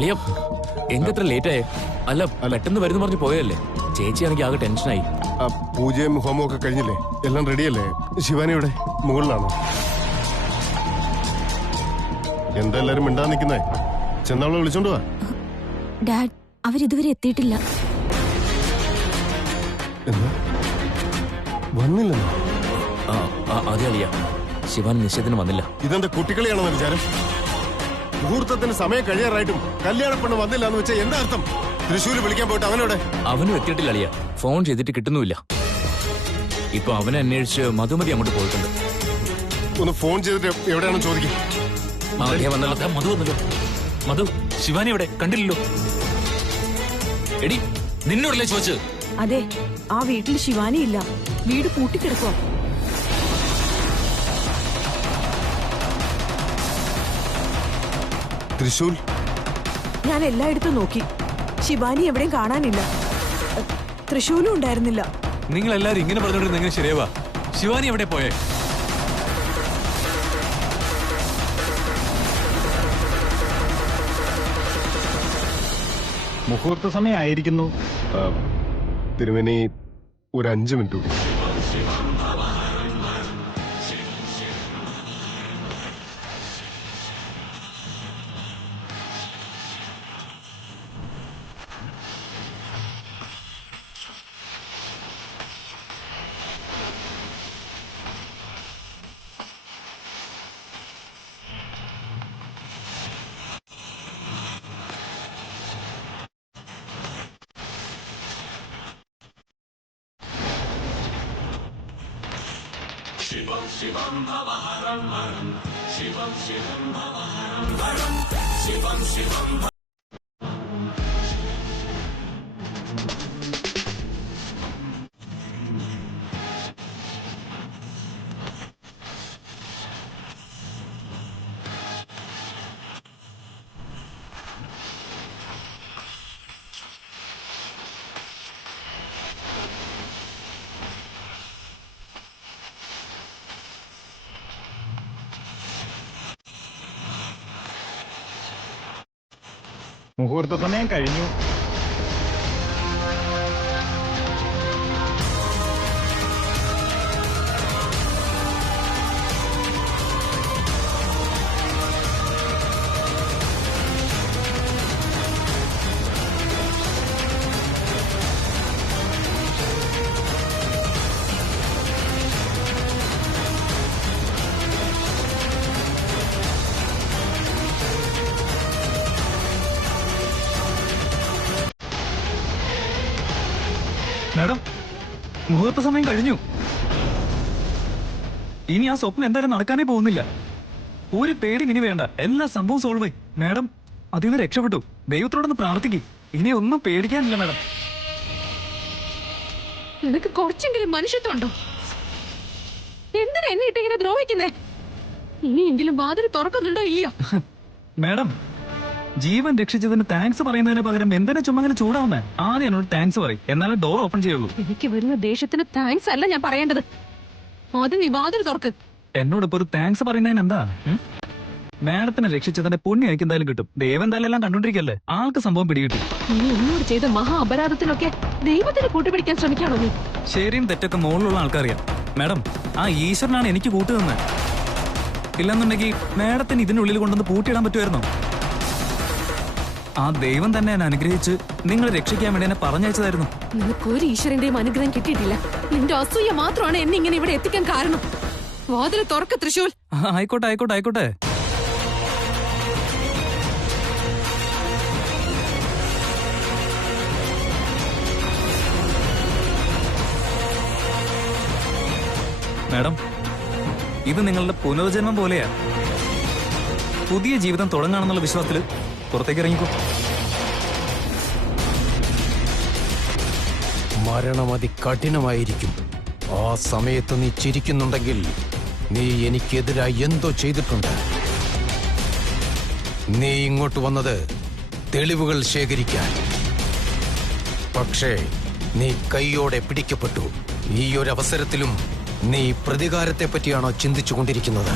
അളിയ എന്തത്ര ലേറ്റ് ആയേ? അല്ല പെട്ടെന്ന് വരുന്നു പറഞ്ഞു പോയല്ലേ. ചേച്ചിയാണെങ്കിൽ ആകെ ടെൻഷനായി. പൂജയും ഹോമവും ഒക്കെ കഴിഞ്ഞില്ലേ? എല്ലാം റെഡിയല്ലേ? ശിവാനിയുടെ മുകളിലാണോ? എന്താ എല്ലാരും മിണ്ടാ നിൽക്കുന്നേ? ചെന്നവളെ വിളിച്ചോണ്ട് വാ. ഡാഡ്, അവരിതുവരെ എത്തിയിട്ടില്ല. വന്നില്ലെന്നോ? അതെ അളിയ, ശിവാൻ നിശ്ചയത്തിന് വന്നില്ല. ഇതെന്താ കുട്ടികളിയാണെന്ന വിചാരം? മുഹൂർത്തത്തിന് സമയം കഴിയാറായിട്ടും കല്യാണ പെണ്ണ് വന്നില്ല എന്ന് വെച്ചാൽ എന്താ അർത്ഥം? തൃശ്ശൂര് വിളിക്കാൻ പോയിട്ട് അവനോടെ? അവനും എത്തിയിട്ടില്ല അളിയ. ഫോൺ ചെയ്തിട്ട് കിട്ടുന്നുമില്ല. ഇപ്പൊ അവനെ അന്വേഷിച്ച് മധുമതി അങ്ങോട്ട് പോയിട്ടുണ്ട്. ഒന്ന് ഫോൺ ചെയ്തിട്ട് എവിടെയാണെന്ന് ചോദിക്കും. മധു വന്നല്ലോ. മധു, ശിവാനി എവിടെ? കണ്ടില്ലല്ലോ. എടി, നിന്നോടല്ലേ ചോദിച്ചു? അതെ, ആ വീട്ടിൽ ശിവാനി ഇല്ല. വീട് പൂട്ടിക്കിടക്കുക. തൃശ്ശൂർ ഞാൻ എല്ലായിടത്തും നോക്കി. ശിവാനി എവിടെയും കാണാനില്ല. തൃശ്ശൂലും ഉണ്ടായിരുന്നില്ല. നിങ്ങൾ എല്ലാരും ഇങ്ങനെ പറഞ്ഞോണ്ടിരുന്ന എങ്ങനെ ശരിയാവാ? ശിവാനി എവിടെ പോയേ? മുഹൂർത്ത സമയമായിരിക്കുന്നു. തിരുമേനി ഒരു 5 മിനിറ്റ് കൂടി. शिवं शिवं भवहरं हरं शिवं शिवं भवहरं हरं शिवं शिवं മുഹൂർത്ത സമയം കഴിഞ്ഞു. മാഡം, മുഹൂർത്ത സമയം കഴിഞ്ഞു. ഇനി ആ സ്വപ്നം എന്തായാലും നടക്കാനേ പോകുന്നില്ല. ഒരു പേടി ഇനി വേണ്ട. എല്ലാ സംഭവം സോൾവ് ആയി. മാഡം അതിൽ നിന്ന് രക്ഷപ്പെട്ടു. ദൈവത്തോടൊന്ന് പ്രാർത്ഥിക്കും. ഇനി ഒന്നും പേടിക്കാനില്ല മാഡം. നിനക്ക് കുറച്ചെങ്കിലും മനുഷ്യത്വമുണ്ടോ? എന്തിനാ എന്നെ ഇട്ടിങ്ങനെ ദ്രോഹിക്കുന്നേ? ഇനിയെങ്കിലും വാതിൽ തുറക്കുന്നുണ്ടോ ഇല്ലയോ? മാഡം, ജീവൻ രക്ഷിച്ചതിന് താങ്ക്സ് പറയുന്നതിന് പകരം എന്തിനാ ചുമ്മാ അങ്ങനെ ചൂടാവുന്നേ? ആദ്യം എന്നോട് താങ്ക്സ് പറയും, എന്നാലും ഡോർ ഓപ്പൺ ചെയ്യുള്ളൂ. എനിക്ക് വരുന്ന ദേഷ്യത്തിന് താങ്ക്സ് അല്ല ഞാൻ പറയേണ്ടത്. ആദ്യം നീ വാതിൽ തുറക്ക്. എന്നോട് ഇപ്പൊ ഒരു താങ്ക്സ് പറയുന്നതിന് എന്താ? മാഡത്തിനെ രക്ഷിച്ചതിന്റെ പുണ്യം എനിക്ക് എന്തായാലും കിട്ടും. ദൈവം എന്തായാലും എല്ലാം കണ്ടോണ്ടിരിക്കല്ലേ. ആൾക്ക് സംഭവം പിടികിട്ടി. നീ എന്നോട് ചെയ്ത മഹാ അപരാധത്തിനൊക്കെ ദൈവത്തിന് കൂട്ടുപിടിക്കാൻ ശ്രമിക്കാണോ നീ? ശരിയും തെറ്റൊക്കെ മുകളിലുള്ള ആൾക്കറിയാം. മാഡം, ആ ഈശ്വരനാണ് എനിക്ക് കൂട്ടുതന്നെ. ഇല്ലെന്നുണ്ടെങ്കിൽ മാഡത്തിന് ഇതിനുള്ളിൽ കൊണ്ടുവന്ന് പൂട്ടിയിടാൻ പറ്റുമായിരുന്നോ? ആ ദൈവം തന്നെ എന്നെ അനുഗ്രഹിച്ച് നിങ്ങളെ രക്ഷിക്കാൻ വേണ്ടി എന്നെ പറഞ്ഞയച്ചതായിരുന്നു. നിനക്ക് ഒരു ഈശ്വരന്റെയും അനുഗ്രഹം കിട്ടിയിട്ടില്ല. നിന്റെ അസൂയ മാത്രമാണ് എന്നെ ഇങ്ങനെ ഇവിടെ എത്തിക്കാൻ കാരണം. വാതിൽ തുറക്ക് തൃശൂൽ. ആയിക്കോട്ടെ ആയിക്കോട്ടെ ആയിക്കോട്ടെ. മാഡം, ഇത് നിങ്ങളുടെ പുനർജന്മം പോലെയാ. പുതിയ ജീവിതം തുടങ്ങാണെന്നുള്ള വിശ്വാസത്തില് പുറത്തേക്ക് ഇറങ്ങിക്കോ. മരണം അതികഠിനമായിരിക്കും. ആ സമയത്ത് നീ ചിരിക്കുന്നുണ്ടെങ്കിൽ നീ എനിക്കെതിരായി എന്തോ ചെയ്തിട്ടുണ്ട്. നീ ഇങ്ങോട്ട് വന്നത് തെളിവുകൾ ശേഖരിക്കാൻ. പക്ഷേ നീ കൈയോടെ പിടിക്കപ്പെട്ടു. ഈ ഒരു അവസരത്തിലും നീ പ്രതികാരത്തെ പറ്റിയാണോ ചിന്തിച്ചുകൊണ്ടിരിക്കുന്നത്?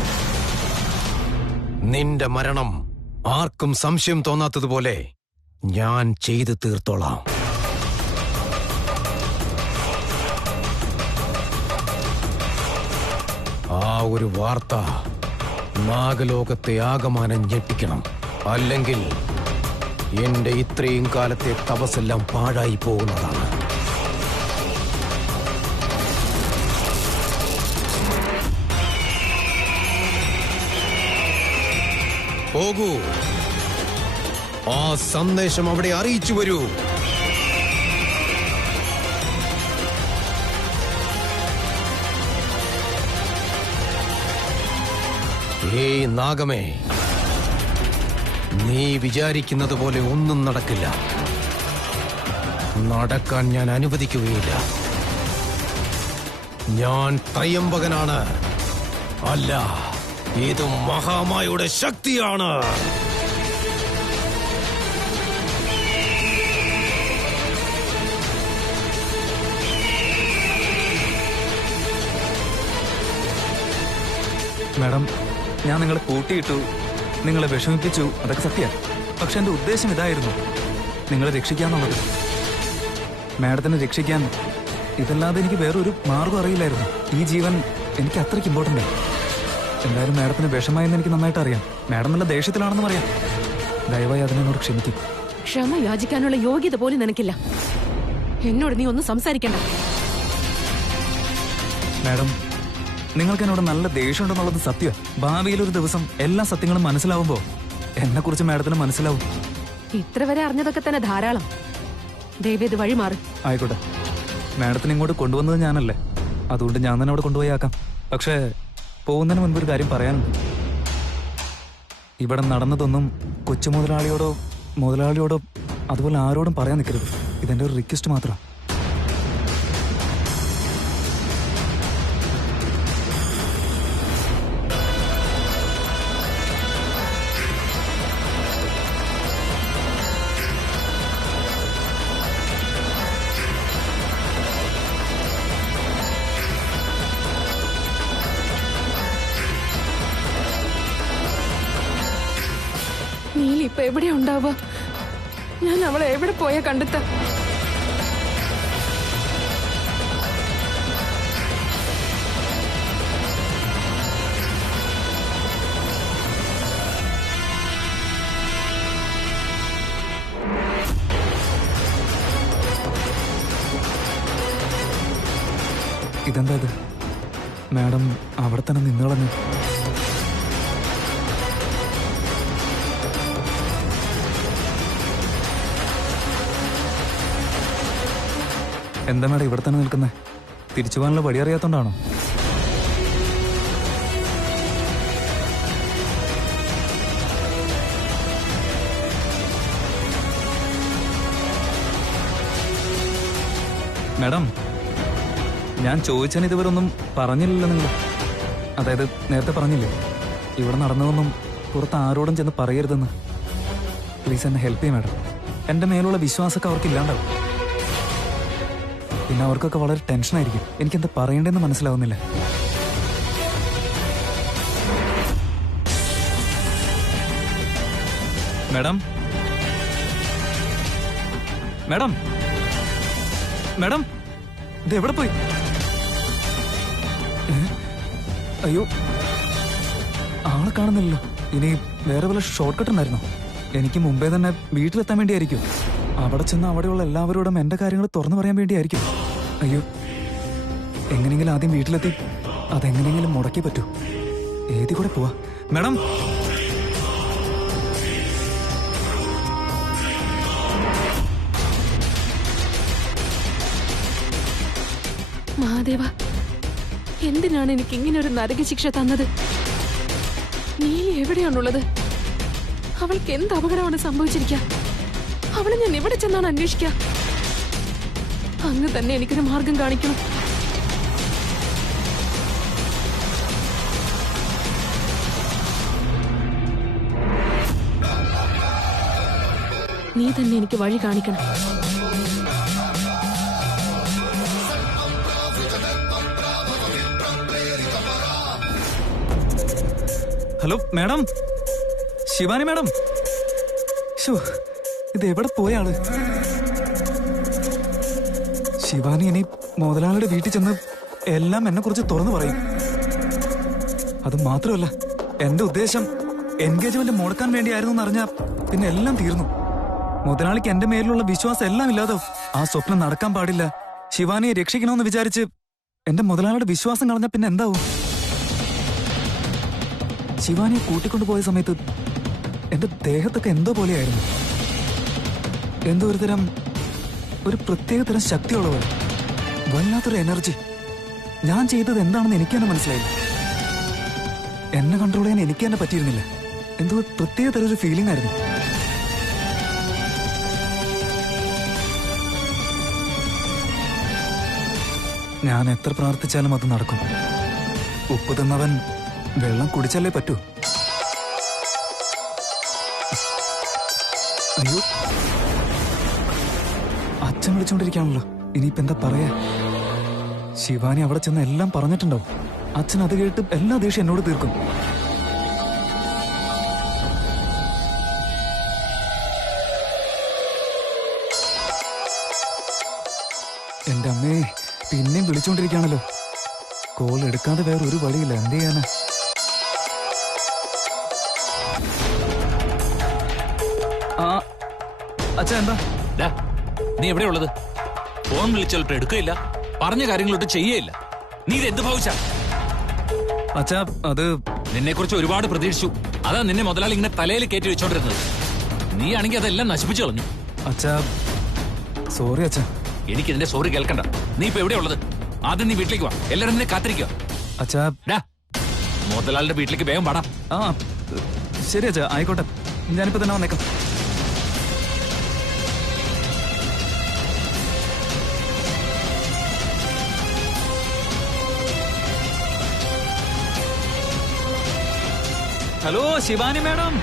നിന്റെ മരണം ആർക്കും സംശയം തോന്നാത്തതുപോലെ ഞാൻ ചെയ്തു തീർത്തോളാം. ആ ഒരു വാർത്ത നാഗലോകത്തെ ആകമാനം ഞെട്ടിക്കണം. അല്ലെങ്കിൽ എന്റെ ഇത്രയും കാലത്തെ തപസ്സെല്ലാം പാഴായി പോകുന്നതാണ്. പോകൂ, ആ സന്ദേശം അവിടെ അറിയിച്ചു വരൂ. ഏയ് നാഗമേ, നീ വിചാരിക്കുന്നത് പോലെ ഒന്നും നടക്കില്ല. നടക്കാൻ ഞാൻ അനുവദിക്കുകയില്ല. ഞാൻ ത്രയംബകനാണ്. അല്ല, ഇത് മഹാമായുടെ ശക്തിയാണ്. മാഡം, ഞാൻ നിങ്ങളെ കൂട്ടിയിട്ടു, നിങ്ങളെ വിഷമിപ്പിച്ചു, അതൊക്കെ സത്യമാണ്. പക്ഷെ എന്റെ ഉദ്ദേശം ഇതായിരുന്നു, നിങ്ങളെ രക്ഷിക്കാന്നുള്ളത്. മാഡത്തിനെ രക്ഷിക്കാൻ ഇതല്ലാതെ എനിക്ക് വേറൊരു മാർഗം അറിയില്ലായിരുന്നു. ഈ ജീവൻ എനിക്ക് അത്രയ്ക്ക് ഇമ്പോർട്ടൻ്റ് ആണ്. എന്തായാലും മാഡത്തിന് വിഷമായെന്ന് എനിക്ക് നന്നായിട്ട് അറിയാം. മാഡം നല്ല ദേഷ്യത്തിലാണെന്നും അറിയാം. ദയവായി അതിനോട് ക്ഷമിക്കും. ക്ഷമ യാചിക്കാനുള്ള യോഗ്യത പോലും നിനക്കില്ല. എന്നോട് നീ ഒന്നും സംസാരിക്കണ്ട. മാഡം, നിങ്ങൾക്ക് എന്നോട് നല്ല ദേഷ്യമുണ്ടെന്നുള്ളത് സത്യമാണ്. ഭാവിയിൽ ഒരു ദിവസം എല്ലാ സത്യങ്ങളും മനസ്സിലാവുമ്പോൾ എന്നെ കുറിച്ച് മാഡത്തിന് മനസ്സിലാവും. ഇത്ര വരെ അറിഞ്ഞതൊക്കെ തന്നെ ധാരാളം. ദയവേത് വഴിമാറി. ആയിക്കോട്ടെ, മാഡത്തിന് ഇങ്ങോട്ട് കൊണ്ടുവന്നത് ഞാനല്ലേ, അതുകൊണ്ട് ഞാൻ തന്നെ അവിടെ കൊണ്ടുപോയി ആക്കാം. പക്ഷേ പോകുന്നതിന് മുൻപ് ഒരു കാര്യം പറയാനുണ്ട്. ഇവിടെ നടന്നതൊന്നും കൊച്ചു മുതലാളിയോടോ അതുപോലെ ആരോടും പറയാൻ നിൽക്കരുത്. ഇതെന്റെ ഒരു റിക്വസ്റ്റ് മാത്രമാണ്. നീലി ഇപ്പൊ എവിടെയാ ഉണ്ടാവുക? ഞാൻ അവളെ എവിടെ പോയാ കണ്ടെത്താ? ഇതെന്താ ഇത്? മാഡം അവിടെ തന്നെ നിന്നുകളഞ്ഞു. എന്താ മാഡം ഇവിടെ തന്നെ നിൽക്കുന്നേ? തിരിച്ചു പോകാനുള്ള വഴി അറിയാത്തോണ്ടാണോ? മാഡം, ഞാൻ ചോദിച്ചതിന് ഇതുവരെ ഒന്നും പറഞ്ഞില്ലല്ലോ നിങ്ങൾ. അതായത് നേരത്തെ പറഞ്ഞില്ലേ ഇവിടെ നടന്നതൊന്നും പുറത്ത് ആരോടും ചെന്ന് പറയരുതെന്ന്. പ്ലീസ് എന്നെ ഹെൽപ്പ് ചെയ്യും മാഡം. എൻ്റെ മേലുള്ള വിശ്വാസമൊക്കെ അവർക്ക് ഇല്ലാണ്ടാവും. പിന്നെ അവർക്കൊക്കെ വളരെ ടെൻഷനായിരിക്കും. എനിക്കെന്താ പറയേണ്ടതെന്ന് മനസ്സിലാവുന്നില്ല. മാഡം, മാഡം, മാഡം, ഇത് എവിടെ പോയി? അയ്യോ, ആളെ കാണുന്നില്ലല്ലോ. ഇനി വേറെ വല്ല ഷോർട്ട് കട്ട് ഉണ്ടായിരുന്നോ? എനിക്ക് മുമ്പേ തന്നെ വീട്ടിലെത്താൻ വേണ്ടിയായിരിക്കും. അവിടെ ചെന്ന് അവിടെയുള്ള എല്ലാവരോടും എന്റെ കാര്യങ്ങൾ തുറന്നു പറയാൻ വേണ്ടിയായിരിക്കും. അയ്യോ, എങ്ങനെയെങ്കിലും ആദ്യം വീട്ടിലെത്തി അതെങ്ങനെയെങ്കിലും മുടക്കി പറ്റൂ. ഏതി കൂടെ പോവാ? മാഡം, മഹാദേവ, എന്തിനാണ് എനിക്ക് ഇങ്ങനെ ഒരു നരകശിക്ഷ തന്നത്? നീലി എവിടെയാണുള്ളത്? അവൾക്ക് എന്ത് അപകടമാണ് സംഭവിച്ചിരിക്കുക? അവളെ ഞാൻ എവിടെ ചെന്നാണ് അന്വേഷിക്കുക? അങ്ങ് തന്നെ എനിക്കൊരു മാർഗം കാണിക്കണം. നീ തന്നെ എനിക്ക് വഴി കാണിക്കണം. Hello madam, Shivani madam. ശോ, ഇത് എവിടെ പോയാള്? ശിവാനി ഇനി മുതലാളിയുടെ വീട്ടിൽ ചെന്ന് എല്ലാം എന്നെ കുറിച്ച് തുറന്നു പറയും. അത് മാത്രമല്ല, എന്റെ ഉദ്ദേശം എൻഗേജ്മെന്റ് മുടക്കാൻ വേണ്ടിയായിരുന്നു എന്നറിഞ്ഞ പിന്നെ എല്ലാം തീർന്നു. മുതലാളിക്ക് എന്റെ മേലിലുള്ള വിശ്വാസം എല്ലാം ഇല്ലാതെ ആ സ്വപ്നം നടക്കാൻ പാടില്ല. ശിവാനിയെ രക്ഷിക്കണമെന്ന് വിചാരിച്ച് എന്റെ മുതലാളിയുടെ വിശ്വാസം കളഞ്ഞ പിന്നെ എന്താവും? ശിവാനിയെ കൂട്ടിക്കൊണ്ടുപോയ സമയത്ത് എന്റെ ദേഹത്തൊക്കെ എന്തോ പോലെയായിരുന്നു. എന്തോ ഒരു പ്രത്യേക തരം ശക്തിയുള്ളവർ, വല്ലാത്തൊരു എനർജി. ഞാൻ ചെയ്തത് എന്താണെന്ന് എനിക്ക് തന്നെ മനസ്സിലായില്ല. എന്നെ കൺട്രോൾ ചെയ്യാൻ എനിക്ക് തന്നെ പറ്റിയിരുന്നില്ല. എന്തോ പ്രത്യേക തരം ഒരു ഫീലിംഗ് ആയിരുന്നു. ഞാൻ എത്ര പ്രാർത്ഥിച്ചാലും അത് നടക്കും. ഉപ്പ് തിന്നവൻ വെള്ളം കുടിച്ചല്ലേ പറ്റൂ. അയ്യോ, അച്ഛൻ വിളിച്ചോണ്ടിരിക്കാണല്ലോ. ഇനിയിപ്പോ എന്താ പറയാ? ശിവാനി അവിടെ ചെന്ന് എല്ലാം പറഞ്ഞിട്ടുണ്ടാവും. അച്ഛൻ അത് കേട്ട് എല്ലാ ദേഷ്യം എന്നോട് തീർക്കും. എന്റെ അമ്മേ, പിന്നെയും വിളിച്ചോണ്ടിരിക്കാണല്ലോ. കോൾ എടുക്കാതെ വേറെ ഒരു വഴിയില്ല. എന്ത് ചെയ്യാനാ? അച്ഛാ, എന്താ? നീ എവിടെയുള്ളത്? ഫോൺ വിളിച്ചിട്ട് എടുക്കുകയില്ല, പറഞ്ഞ കാര്യങ്ങളൊട്ട് ചെയ്യേയില്ല. നീ ഇത് എന്ത് ഭാവിച്ച? അച്ഛാ, അത് നിന്നെ കുറിച്ച് ഒരുപാട് പ്രതീക്ഷിച്ചു. അതാ നിന്നെ മുതലാളി ഇങ്ങനെ തലയിൽ കയറ്റി വെച്ചോണ്ടിരുന്നത്. നീ ആണെങ്കിൽ അതെല്ലാം നശിപ്പിച്ചു കളഞ്ഞു. അച്ഛാ, സോറി അച്ഛാ. എനിക്ക് ഇതിന്റെ സോറി കേൾക്കണ്ട. നീ ഇപ്പൊ എവിടെയുള്ളത്? ആദ്യം നീ വീട്ടിലേക്ക് വാ. എല്ലാരും നിന്നെ കാത്തിരിക്കുക. അച്ഛാ, മുതലാളിയുടെ വീട്ടിലേക്ക് വേഗം പാടാം. ശരി അച്ഛാ, ആയിക്കോട്ടെ. ഞാനിപ്പോ തന്നെ വന്നേക്കാം. Hello Shivani madam.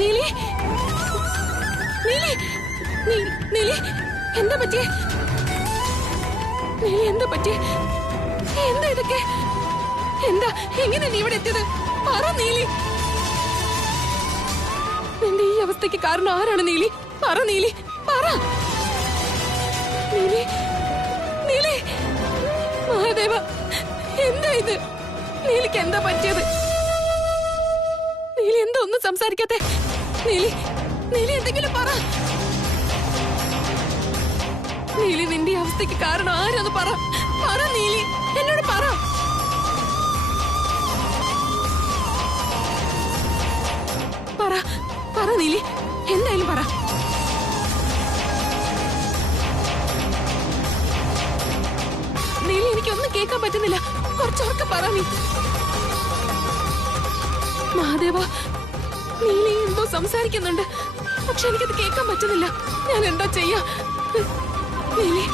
നീലി, നീലി, നീലി, എന്താ പറ്റിയേ? നീലി, എന്താ പറ്റിയേ? എന്താ ഇതൊക്കെ? എന്താ എങ്ങനെ നീ ഇവിടെ എത്തിയത്? പറ നീലി. നിന്റെ ഈ അവസ്ഥയ്ക്ക് കാരണം ആരാണ് നീലി? പറ നീലി, പറ. നീലി, നീലി, മഹാദേവ, എന്താ ഇത്? നീലിക്ക് എന്താ പറ്റിയത്? നീലി, എന്താ ഒന്നും സംസാരിക്കാത്തെ? നീലി, നീലി, എന്തെങ്കിലും പറ. നീലി, നിന്റെ അവസ്ഥയ്ക്ക് കാരണം ആരാന്ന് പറ. പറ നീലി, എന്നോട് പറ. പറ, പറ നീലി, എന്തായാലും പറ. നീലി, എനിക്കൊന്നും കേൾക്കാൻ പറ്റുന്നില്ല. കുറച്ചൊക്കെ പറ നീ. മഹാദേവ, നീലി എന്തോ സംസാരിക്കുന്നുണ്ട്, പക്ഷെ എനിക്കത് കേൾക്കാൻ പറ്റുന്നില്ല. ഞാൻ എന്താ ചെയ്യാ? നീലി,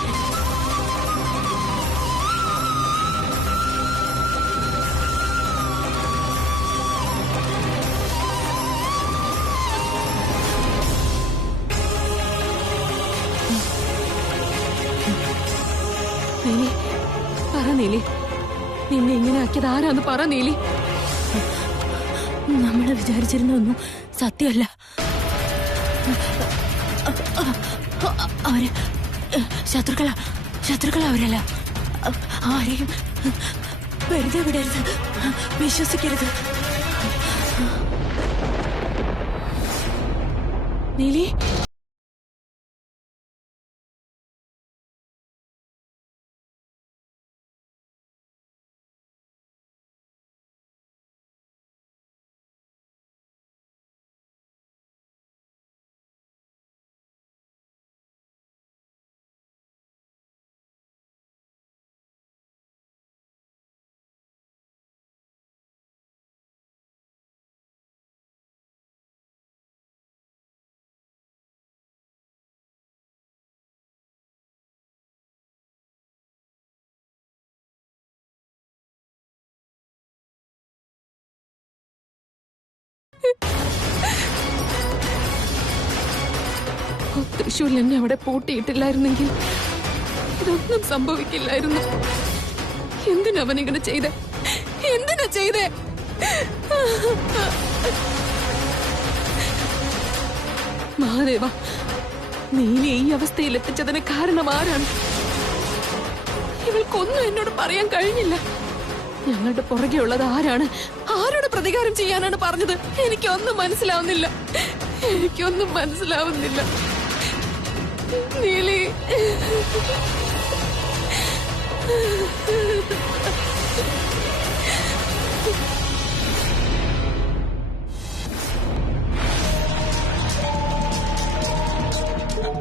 നീലി, പറ നീലി, നിന്നെ ഇങ്ങനെ ആക്കിയത് ആരാന്ന് പറ നീലി. നമ്മൾ വിചാരിച്ചിരുന്നൊന്നും സത്യമല്ല. അവര് ശത്രുക്കള അവരല്ല. ആരെയും വെറുതെ വിടരുത്, വിശ്വസിക്കരുത്. നീലി, തൃശ്ശൂരിൽ എന്നെ അവിടെ പൂട്ടിയിട്ടില്ലായിരുന്നെങ്കിൽ ഇതൊന്നും സംഭവിക്കില്ലായിരുന്നു. എന്തിനവനിങ്ങനെ ചെയ്തേ? എന്തിനാ ചെയ്തേ? മഹാദേവ, നീനെ ഈ അവസ്ഥയിൽ എത്തിച്ചതിന് കാരണം ആരാണ്? ഇവൾക്കൊന്നും എന്നോട് പറയാൻ കഴിഞ്ഞില്ല. ഞങ്ങളുടെ പുറകെ ഉള്ളത് ആരാണ്? ആരോട് പ്രതികാരം ചെയ്യാനാണ് പറഞ്ഞത്? എനിക്കൊന്നും മനസ്സിലാവുന്നില്ല. എനിക്കൊന്നും മനസ്സിലാവുന്നില്ല. നീലി,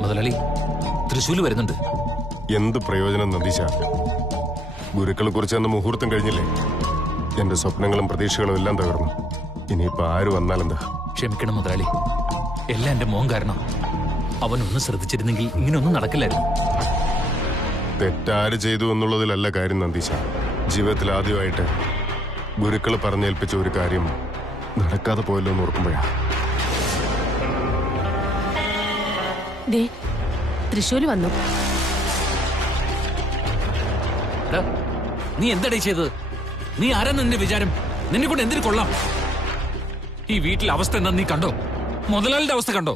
മുതലാളി തൃശ്ശൂര് വരുന്നുണ്ട്. എന്ത് പ്രയോജനം നന്ദീശ? ഗുരുക്കളെ കുറിച്ച് അന്ന് മുഹൂർത്തം കഴിഞ്ഞില്ലേ? എന്റെ സ്വപ്നങ്ങളും പ്രതീക്ഷകളും എല്ലാം തകർന്നു. ഇനിയിപ്പോ ആര് വന്നാലെന്താ? ക്ഷമിക്കണം മുതലാളി, എല്ലാം എന്റെ മോൻ കാരണം. അവനൊന്ന് ശ്രദ്ധിച്ചിരുന്നെങ്കിൽ ഇങ്ങനെയൊന്നും നടക്കില്ലായിരുന്നു. തെറ്റാര് ചെയ്തു എന്നുള്ളതിലല്ല കാര്യം നന്ദീശ. ജീവിതത്തിൽ ആദ്യമായിട്ട് ഗുരുക്കൾ പറഞ്ഞേൽപ്പിച്ച ഒരു കാര്യം നടക്കാതെ പോയല്ലോ എന്ന് ഓർക്കുമ്പോഴാ. തൃശ്ശൂര് വന്നു. എടാ, നീ എന്താടേ ചെയ്തത്? നീ ആരാന്ന് നിന്റെ വിചാരം? നിന്നെ കൊണ്ട് എന്തിനു കൊള്ളാം? ഈ വീട്ടിലെ അവസ്ഥ എന്താ നീ കണ്ടോ? മുതലാളിയുടെ അവസ്ഥ കണ്ടോ?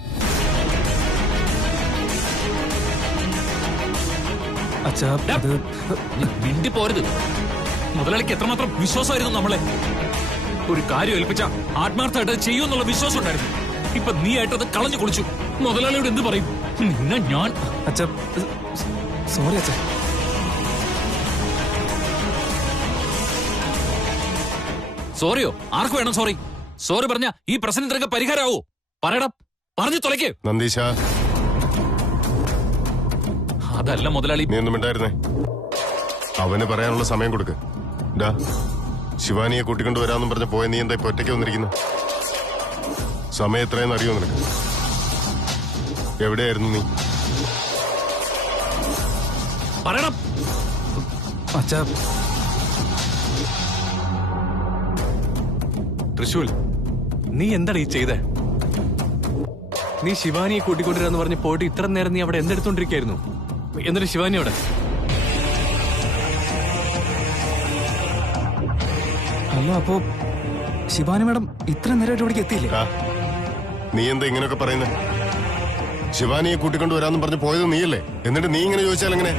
അച്ഛാ, അത് മിണ്ടി പോരുത്. മുതലാളിക്ക് എത്രമാത്രം വിശ്വാസമായിരുന്നു നമ്മളെ. ഒരു കാര്യം ഏൽപ്പിച്ച ആത്മാർത്ഥമായിട്ട് അത് ചെയ്യുമെന്നുള്ള വിശ്വാസം ഉണ്ടായിരുന്നു. ഇപ്പൊ നീ ആയിട്ടത് കളഞ്ഞു കുളിച്ചു. മുതലാളിയോട് എന്ത് പറയും? നിന്നെ ഞാൻ... അച്ഛാ, സോറി അച്ഛാ. സോറിയോ? ആർക്ക് വേണം സോറി? സോറി പറഞ്ഞ ഈ പ്രശ്നത്തിനൊക്കെ പരിഹാരമാവോ? പറയടാ, പറഞ്ഞു തുലയ്ക്ക്. നന്ദീശ, അതല്ല മുതലാളി. നീ ഒന്നും മിണ്ടായിരുന്നേ. അവന് പറയാനുള്ള സമയം കൊടുക്ക്. ഡാ, ശിവാനിയെ കൂട്ടിക്കൊണ്ട് വരാമെന്നും പറഞ്ഞ പോയ നീ എന്താ ഇപ്പൊ ഒറ്റയ്ക്ക് വന്നിരിക്കുന്നു? സമയം എത്രയെന്ന് അറിയോ നിനക്ക്? എവിടെയായിരുന്നു നീ? പറയണം. അച്ഛാ, തൃശൂൽ, നീ എന്താണ് ഈ ചെയ്തേ? നീ ശിവാനിയെ കൂട്ടിക്കൊണ്ടിരാന്ന് പറഞ്ഞ് പോയിട്ട് ഇത്ര നേരം നീ അവിടെ എന്തെടുത്തോണ്ടിരിക്കായിരുന്നു? എന്നിട്ട് ശിവാനി അവിടെ? അല്ല, അപ്പോ ശിവാനി മാഡം ഇത്ര നേരമായിട്ട് ഇവിടേക്ക് എത്തിയില്ലേ? നീ എന്താ ഇങ്ങനെയൊക്കെ പറയുന്നത്? ശിവാനിയെ കൂട്ടിക്കൊണ്ട് വരാമെന്നും പറഞ്ഞ് പോയത് നീയല്ലേ? എന്നിട്ട് നീ ഇങ്ങനെ ചോദിച്ചാൽ എങ്ങനെ?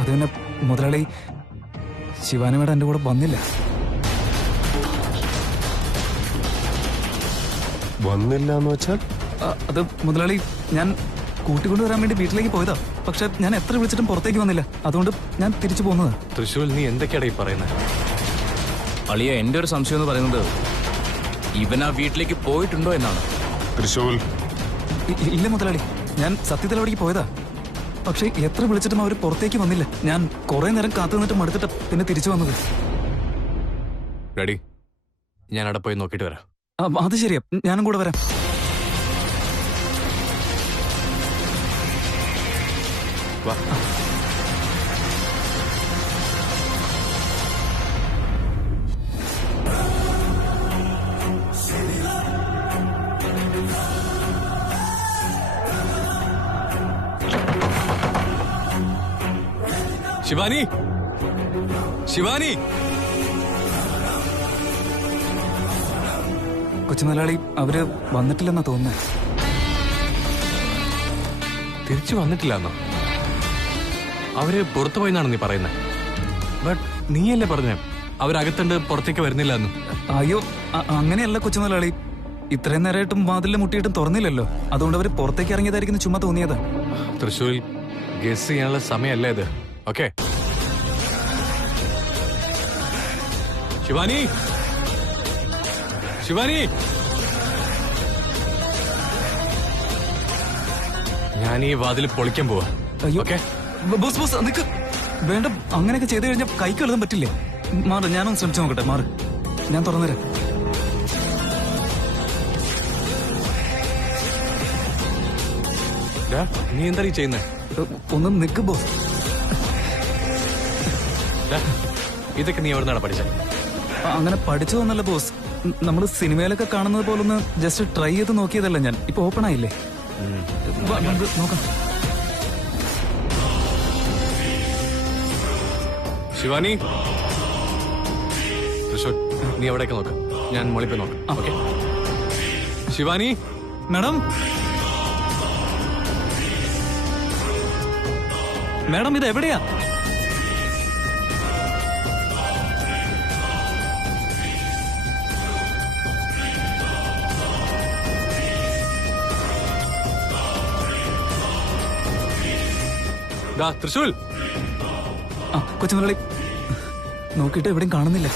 അത് തന്നെ മുതലാളി, ശിവാനി മാഡം എന്റെ കൂടെ വന്നില്ല. വന്നില്ല എന്ന് വെച്ചാൽ? അത് മുതലാളി, ഞാൻ കൂട്ടിക്കൊണ്ടുവരാൻ വേണ്ടി വീട്ടിലേക്ക് പോയതാ. പക്ഷെ ഞാൻ എത്ര വിളിച്ചിട്ടും പുറത്തേക്ക് വന്നില്ല. അതുകൊണ്ട് ഞാൻ തിരിച്ചു പോകുന്നത്. തൃശൂൽ, നീ എന്തൊക്കെയാണ് ഈ പറയുന്നത്? അളിയ, എന്റെ ഒരു സംശയം എന്ന് പറയുന്നത് ഇവൻ ആ വീട്ടിലേക്ക് പോയിട്ടുണ്ടോ എന്നാണ്. തൃശൂൽ, ഇല്ല മുതലാളി, ഞാൻ സത്യത്തിൽ അവിടേക്ക് പോയതാ. പക്ഷെ എത്ര വിളിച്ചിട്ടും അവർ പുറത്തേക്ക് വന്നില്ല. ഞാൻ കുറെ നേരം കാത്തു നിന്നിട്ട് മടുത്തിട്ട് പിന്നെ തിരിച്ചു വന്നത്. റെഡി, ഞാൻ അവിടെ പോയി നോക്കിയിട്ട് വരാം. അത് ശരിയാ, ഞാനും കൂടെ വരാം. വാ. ശിവാനി, ശിവാനി! കൊച്ചുമുതലാളി, അവര് വന്നിട്ടില്ലെന്നാ തോന്നുന്നത്. തിരിച്ചു വന്നിട്ടില്ലെന്നോ? അവര് പുറത്തു പോയെന്നാണ് നീ പറയുന്നത്. ബട്ട് നീയല്ലേ പറഞ്ഞ അവരകത്തുണ്ട്, പുറത്തേക്ക് വരുന്നില്ല എന്ന്? അയ്യോ, അങ്ങനെയല്ല കൊച്ചുമുതലാളി. ഇത്രയും നേരമായിട്ടും വാതിലിൽ മുട്ടിയിട്ടും തുറന്നില്ലല്ലോ. അതുകൊണ്ട് അവര് പുറത്തേക്ക് ഇറങ്ങിയതായിരിക്കും ചുമ്മാ തോന്നിയത്. തൃശ്ശൂർ, ഗസ് ചെയ്യാനുള്ള സമയമല്ലേ ഇത്? ഓക്കെ. ശിവാനി, ശിവാനി! ഞാൻ ഈ വാതിൽ പൊളിക്കാൻ പോവാ. അയ്യോ, ഓക്കെ? ബോസ് ബോസ് നിക്ക്. വേണ്ട, അങ്ങനെയൊക്കെ ചെയ്തു കഴിഞ്ഞാൽ കൈക്ക് എഴുതാൻ പറ്റില്ലേ? മാറ്, ഞാനൊന്ന് ശ്രമിച്ചു നോക്കട്ടെ. മാറ്, ഞാൻ തുറന്നുതരാം. നീ എന്താ ഈ ചെയ്യുന്നേ? ഒന്ന് നിക്ക് ബോസ്. ഇതൊക്കെ നീ എവിടെ നിന്നാണ് പഠിച്ചത്? അങ്ങനെ പഠിച്ചതൊന്നല്ല ബോസ്. നമ്മൾ സിനിമയിലൊക്കെ കാണുന്നത് പോലൊന്ന് ജസ്റ്റ് ട്രൈ ചെയ്ത് നോക്കിയതല്ല ഞാൻ. ഇപ്പൊ ഓപ്പൺ ആയില്ലേ, വാ, നമുക്ക് നോക്കാം. ശിവാനി, തൃശൂർ, നീ എവിടെയൊക്കെ നോക്കാം, ഞാൻ മോളിൽ പോയി നോക്കാം. ഓക്കെ ശിവാനി. മാഡം, മാഡം ഇത് എവിടെയാ? തൃശൂൽ. കൊച്ചുമുരളി നോക്കിയിട്ട് എവിടെയും കാണുന്നില്ല.